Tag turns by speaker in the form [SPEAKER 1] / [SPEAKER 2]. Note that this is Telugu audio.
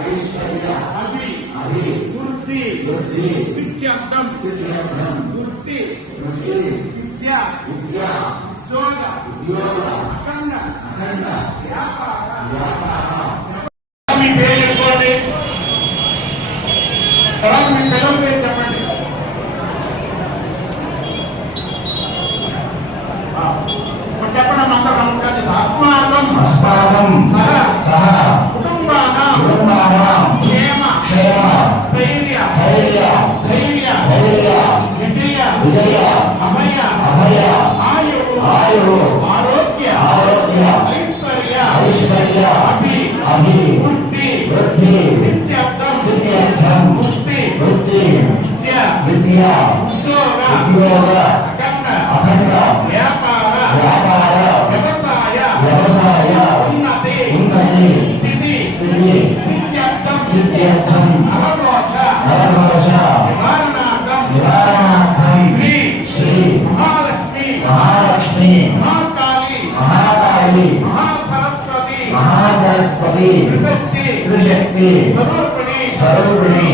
[SPEAKER 1] అవి వృద్ధి సిద్ధ్యర్థం వృద్ధి విద్య. ఉద్యోగ. ఉద్యోగ. అఖండ. అఖండ. వ్యాపార. వ్యాపార. చెప్పండి. చెప్పండి అందరూ నమస్కారం అస్మాకం.
[SPEAKER 2] అస్మాకం.
[SPEAKER 1] వృద్ధి సిద్ధ్యర్థం
[SPEAKER 2] సిద్ధ్యర్థం
[SPEAKER 1] ముక్తి
[SPEAKER 2] వృత్తి
[SPEAKER 1] విద్య
[SPEAKER 2] విద్య
[SPEAKER 1] ఉద్యోగ
[SPEAKER 2] ఉద్యోగ
[SPEAKER 1] అఖండ
[SPEAKER 2] అఖండ
[SPEAKER 1] వ్యాపార
[SPEAKER 2] వ్యాపార
[SPEAKER 1] వ్యవసాయ
[SPEAKER 2] వ్యవసాయ
[SPEAKER 1] ఉన్నతి
[SPEAKER 2] ఉన్నతి
[SPEAKER 1] స్థితి
[SPEAKER 2] స్థితి
[SPEAKER 1] సిద్ధ్యర్థం
[SPEAKER 2] సిద్ధ్యర్థం
[SPEAKER 1] నవదోష
[SPEAKER 2] నరదోష
[SPEAKER 1] சக்தி
[SPEAKER 2] சர்வபுணி